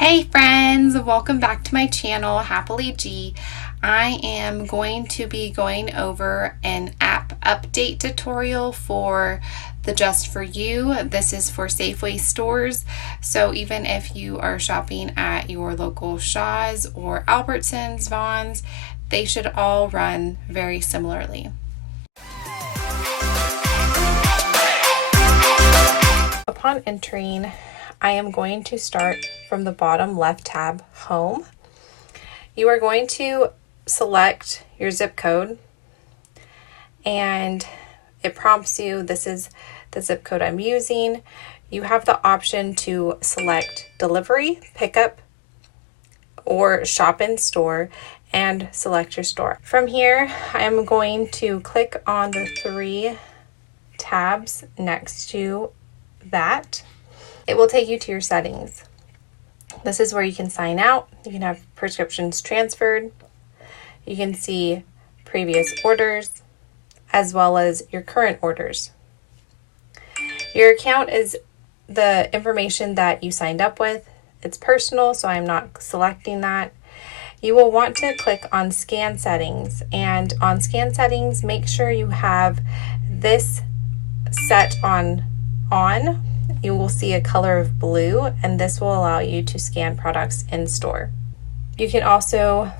Hey friends, welcome back to my channel, Happily G. I am going to be going over an app update tutorial for the Just For You. This is for Safeway stores, so even if you are shopping at your local Shaw's or Albertsons, Vons, they should all run very similarly. Upon entering, I am going to start from the bottom left tab, Home. You are going to select your zip code, and it prompts you, this is the zip code I'm using. You have the option to select delivery, pickup, or shop in store, and select your store. From here, I am going to click on the three tabs next to that. It will take you to your settings. This is where you can sign out. You can have prescriptions transferred. You can see previous orders as well as your current orders. Your account is the information that you signed up with. It's personal, so I'm not selecting that. You will want to click on scan settings, and on scan settings, make sure you have this set on. You will see a color of blue, and this will allow you to scan products in store. You can also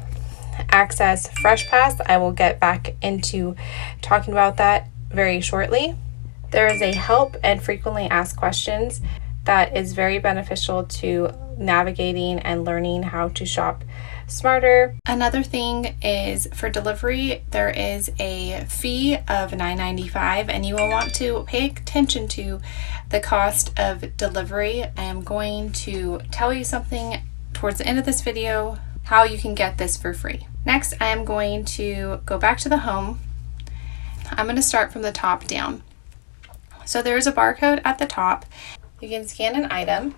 access FreshPass. I will get back into talking about that very shortly. There is a help and frequently asked questions that is very beneficial to navigating and learning how to shop smarter. Another thing is for delivery, there is a fee of $9.95, and you will want to pay attention to the cost of delivery. I am going to tell you something towards the end of this video, how you can get this for free. Next, I am going to go back to the home. I'm going to start from the top down. So there's a barcode at the top. You can scan an item.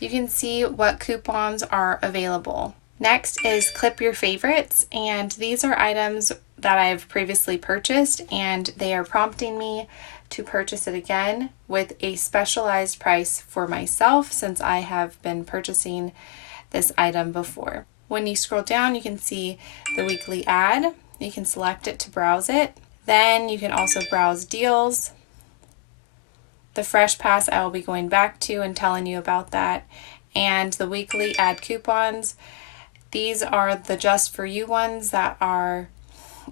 You can see what coupons are available. Next is clip your favorites, and these are items that I've previously purchased, and they are prompting me to purchase it again with a specialized price for myself since I have been purchasing this item before. When you scroll down, you can see the weekly ad. You can select it to browse it. Then you can also browse deals. The Fresh Pass I will be going back to and telling you about that, and the weekly ad coupons. These are the Just For You ones that are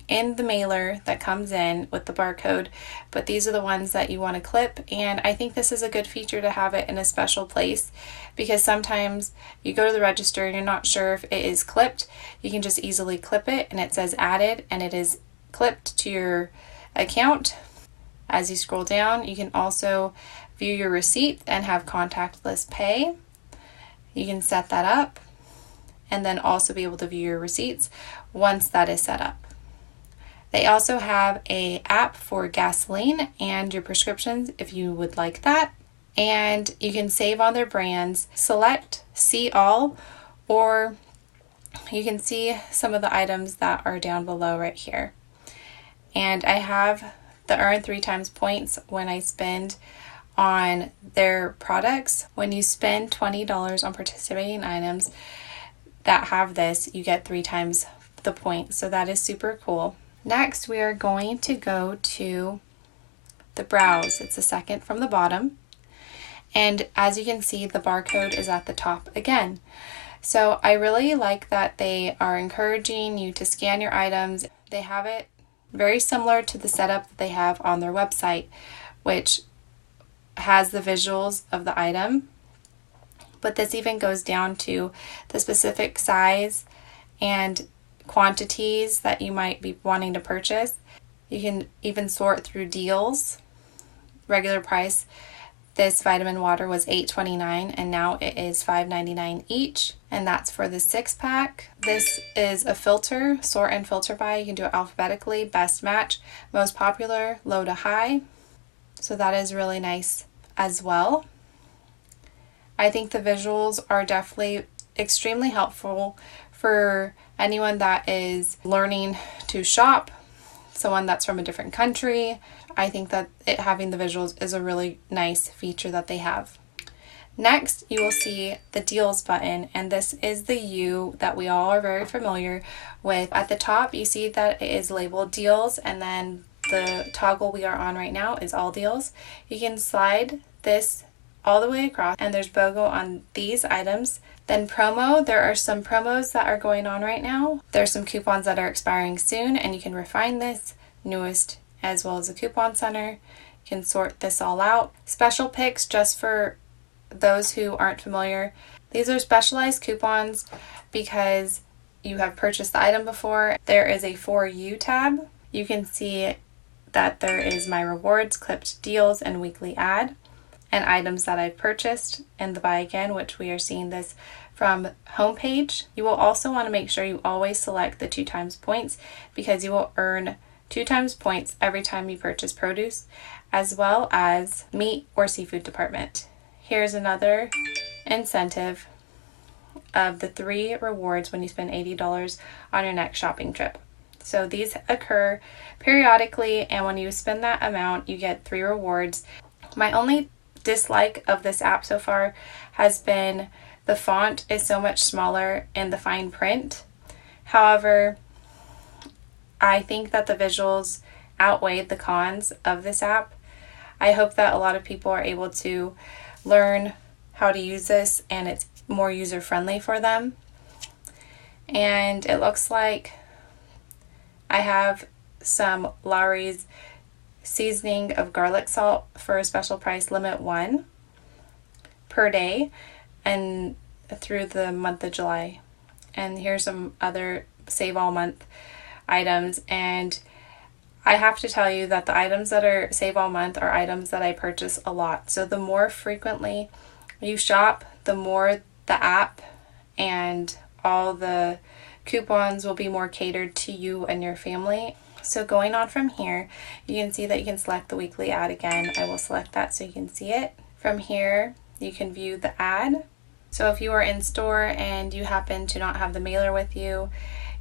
in the mailer that comes in with the barcode, but these are the ones that you want to clip, and I think this is a good feature to have it in a special place because sometimes you go to the register and you're not sure if it is clipped. You can just easily clip it and it says added and it is clipped to your account. As you scroll down, you can also view your receipt and have contactless pay. You can set that up and then also be able to view your receipts once that is set up. They also have an app for gasoline and your prescriptions if you would like that. And you can save on their brands, select see all, or you can see some of the items that are down below right here. And I have the earn 3 times points when I spend on their products. When you spend $20 on participating items that have this, you get 3 times the points, so that is super cool. Next, we are going to go to the browse. It's the second from the bottom, and as you can see, the barcode is at the top again. So I really like that they are encouraging you to scan your items. They have it very similar to the setup that they have on their website, which has the visuals of the item. But this even goes down to the specific size and quantities that you might be wanting to purchase. You can even sort through deals. Regular price, this vitamin water was $8.29 and now it is $5.99 each, and that's for the 6-pack. This is a filter, sort and filter by. You can do it alphabetically, best match, most popular, low to high. So that is really nice as well. I think the visuals are definitely extremely helpful for anyone that is learning to shop, someone that's from a different country. I think that having the visuals is a really nice feature that they have. Next, you will see the deals button, and this is the U that we all are very familiar with. At the top, you see that it is labeled deals, and then the toggle we are on right now is all deals. You can slide this all the way across, and there's BOGO on these items. Then promo, there are some promos that are going on right now. There's some coupons that are expiring soon, and you can refine this newest as well as the coupon center. You can sort this all out. Special picks, just for those who aren't familiar, these are specialized coupons because you have purchased the item before. There is a For You tab. You can see that there is my rewards, clipped deals, and weekly ad, and items that I've purchased in the buy again, which we are seeing this from homepage. You will also want to make sure you always select the 2 times points, because you will earn 2 times points every time you purchase produce, as well as meat or seafood department. Here's another incentive of the 3 rewards when you spend $80 on your next shopping trip. So these occur periodically, and when you spend that amount, you get 3 rewards. My only dislike of this app so far has been the font is so much smaller in the fine print. However, I think that the visuals outweigh the cons of this app. I hope that a lot of people are able to learn how to use this and it's more user-friendly for them. And it looks like I have some Lawry's seasoning of garlic salt for a special price, limit 1 per day and through the month of July. And here's some other save all month items, and I have to tell you that the items that are save all month are items that I purchase a lot. So the more frequently you shop, the more the app and all the coupons will be more catered to you and your family. So going on from here, you can see that you can select the weekly ad again. I will select that so you can see it. From here, you can view the ad. So if you are in store and you happen to not have the mailer with you,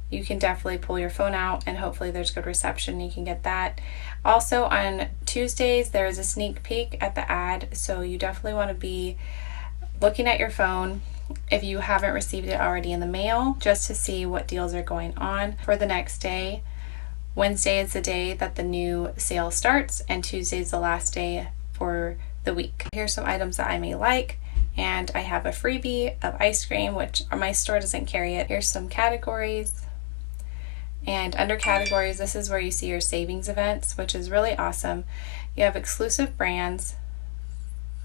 you can definitely pull your phone out and hopefully there's good reception. You can get that. Also on Tuesdays, there is a sneak peek at the ad, so you definitely want to be looking at your phone if you haven't received it already in the mail, just to see what deals are going on for the next day. Wednesday is the day that the new sale starts, and Tuesday is the last day for the week. Here's some items that I may like, and I have a freebie of ice cream, which my store doesn't carry it. Here's some categories. And under categories, this is where you see your savings events, which is really awesome. You have exclusive brands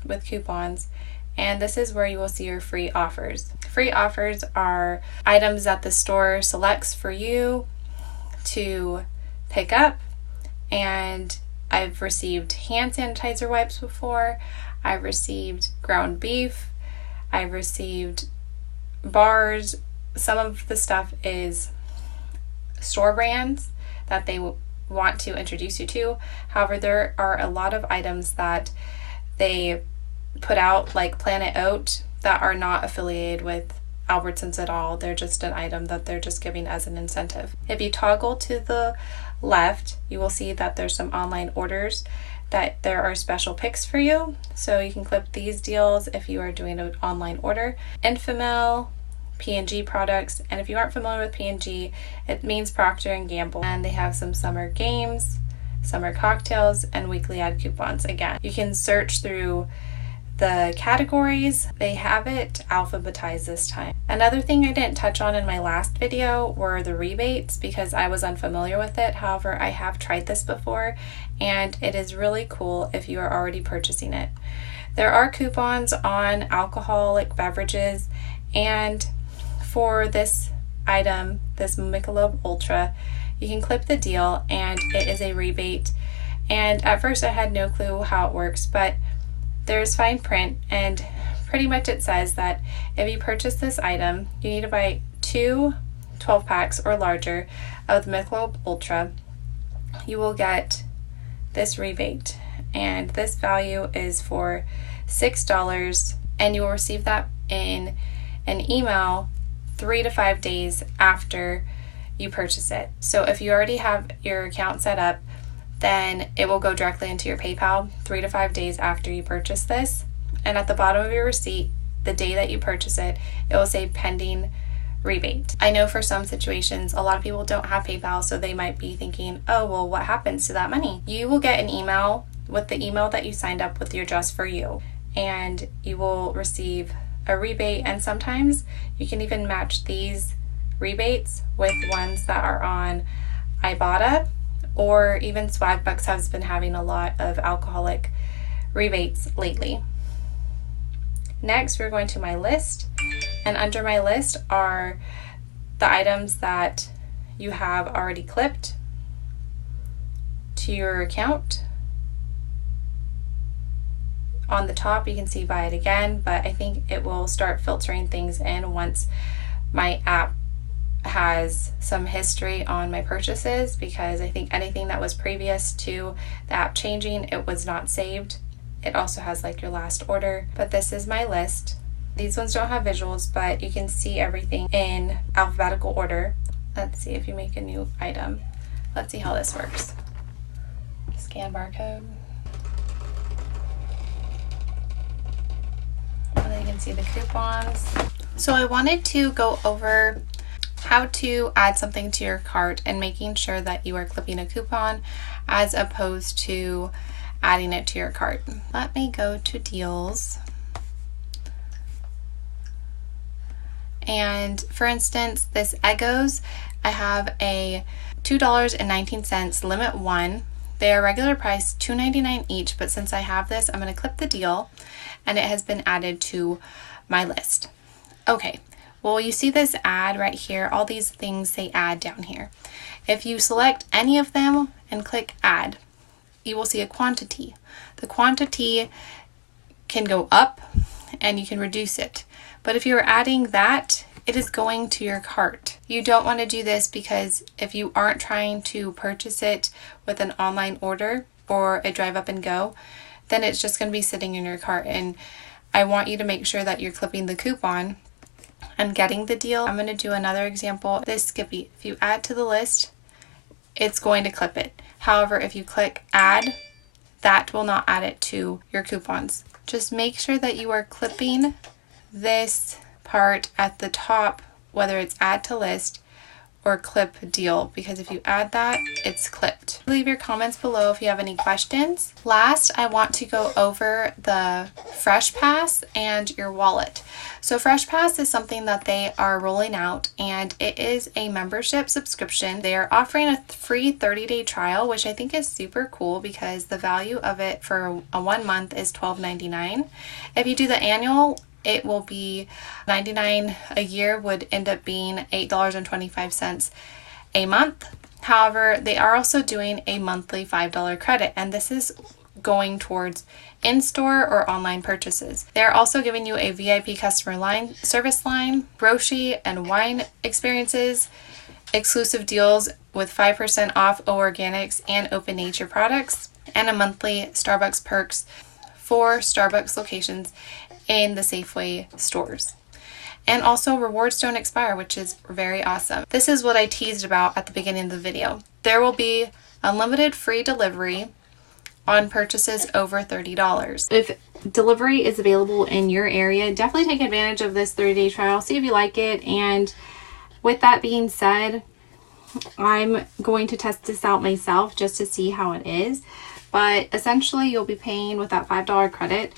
with coupons, and this is where you will see your free offers. Free offers are items that the store selects for you to pick up, and I've received hand sanitizer wipes before, I've received ground beef, I've received bars. Some of the stuff is store brands that they want to introduce you to. However, there are a lot of items that they put out, like Planet Oat, that are not affiliated with Albertsons at all. They're just an item that they're just giving as an incentive. If you toggle to the left, you will see that there's some online orders, that there are special picks for you. So you can clip these deals if you are doing an online order. Enfamil, P&G products, and if you aren't familiar with P&G, it means Procter & Gamble, and they have some summer games, summer cocktails, and weekly ad coupons. Again, you can search through the categories. They have it alphabetized this time. Another thing I didn't touch on in my last video were the rebates, because I was unfamiliar with it. However, I have tried this before, and it is really cool if you are already purchasing it. There are coupons on alcoholic beverages, and for this item, this Michelob Ultra, you can clip the deal and it is a rebate. And at first I had no clue how it works, but there's fine print, and pretty much it says that if you purchase this item, you need to buy 2 12 packs or larger of the Michelob Ultra. You will get this rebate, and this value is for $6, and you will receive that in an email 3 to 5 days after you purchase it. So if you already have your account set up, then it will go directly into your PayPal 3 to 5 days after you purchase this. And at the bottom of your receipt, the day that you purchase it, it will say pending rebate. I know for some situations, a lot of people don't have PayPal, so they might be thinking, oh, well, what happens to that money? You will get an email with the email that you signed up with your Just For You, and you will receive a rebate. And sometimes you can even match these rebates with ones that are on Ibotta, or even Swagbucks has been having a lot of alcoholic rebates lately. Next, we're going to my list, and under my list are the items that you have already clipped to your account. On the top, you can see buy it again, but I think it will start filtering things in once my app has some history on my purchases, because I think anything that was previous to the app changing, it was not saved. It also has like your last order, but this is my list. These ones don't have visuals, but you can see everything in alphabetical order. Let's see if you make a new item. Let's see how this works. Scan barcode. And then you can see the coupons. So I wanted to go over how to add something to your cart and making sure that you are clipping a coupon as opposed to adding it to your cart. Let me go to deals. And for instance, this Eggos, I have a $2.19 limit 1. They are regular price $2.99 each, but since I have this, I'm going to clip the deal, and it has been added to my list. Okay, well, you see this ad right here, all these things say add down here. If you select any of them and click add, you will see a quantity. The quantity can go up and you can reduce it. But if you're adding that, it is going to your cart. You don't want to do this because if you aren't trying to purchase it with an online order or a drive up and go, then it's just going to be sitting in your cart. And I want you to make sure that you're clipping the coupon and getting the deal. I'm going to do another example. This Skippy, if you add to the list, it's going to clip it. However, if you click add, that will not add it to your coupons. Just make sure that you are clipping this part at the top, whether it's add to list or clip deal, because if you add that, it's clipped. Leave your comments below if you have any questions. Last, I want to go over the Fresh Pass and your wallet. So Fresh Pass is something that they are rolling out, and it is a membership subscription. They are offering a free 30-day trial, which I think is super cool because the value of it for a 1 month is $12.99. If you do the annual, it will be $99 a year, would end up being $8.25 a month. However, they are also doing a monthly $5 credit, and this is going towards in-store or online purchases. They are also giving you a VIP customer service line, grocery and wine experiences, exclusive deals with 5% off organics and open nature products, and a monthly Starbucks perks for Starbucks locations in the Safeway stores. And also, rewards don't expire, which is very awesome. This is what I teased about at the beginning of the video. There will be unlimited free delivery on purchases over $30. If delivery is available in your area, definitely take advantage of this 30-day trial. See if you like it. And with that being said, I'm going to test this out myself just to see how it is. But essentially, you'll be paying with that $5 credit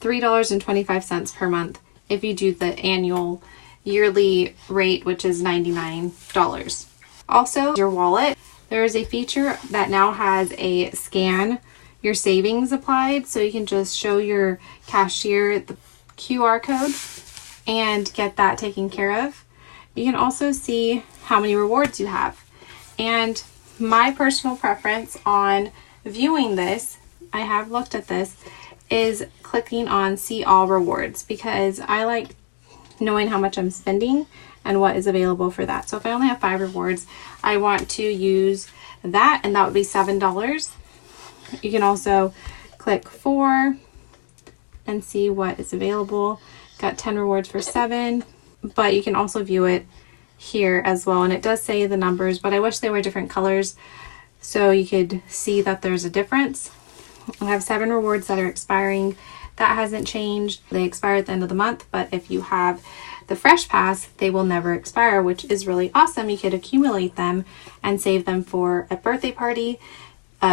$3.25 per month if you do the annual yearly rate, which is $99. Also, your wallet, there is a feature that now has a scan your savings applied, so you can just show your cashier the QR code and get that taken care of. You can also see how many rewards you have. And my personal preference on viewing this, I have looked at this, is clicking on see all rewards, because I like knowing how much I'm spending and what is available for that. So if I only have 5 rewards, I want to use that, and that would be $7. You can also click 4 and see what is available. Got 10 rewards for 7, but you can also view it here as well. And it does say the numbers, but I wish they were different colors so you could see that there's a difference. I have 7 rewards that are expiring that hasn't changed. They expire at the end of the month, but if you have the Fresh Pass, they will never expire, which is really awesome. You could accumulate them and save them for a birthday party,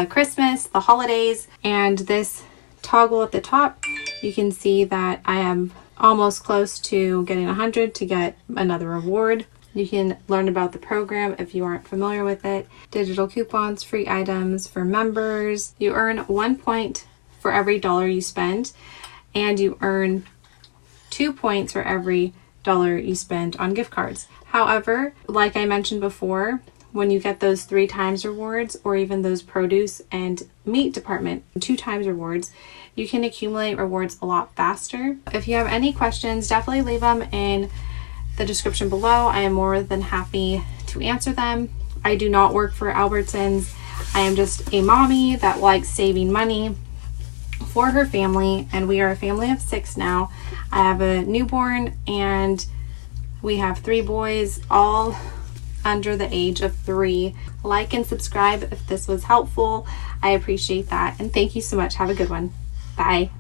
Christmas, the holidays. And this toggle at the top, you can see that I am almost close to getting 100 to get another reward. You can learn about the program if you aren't familiar with it. Digital coupons, free items for members. You earn 1 point for every dollar you spend, and you earn 2 points for every dollar you spend on gift cards. However, like I mentioned before, when you get those 3 times rewards, or even those produce and meat department 2 times rewards, you can accumulate rewards a lot faster. If you have any questions, definitely leave them in the description below. I am more than happy to answer them. I do not work for Albertsons. I am just a mommy that likes saving money for her family, and we are a family of 6 now. I have a newborn and we have 3 boys, all under the age of 3. Like and subscribe if this was helpful. I appreciate that, and thank you so much. Have a good one. Bye.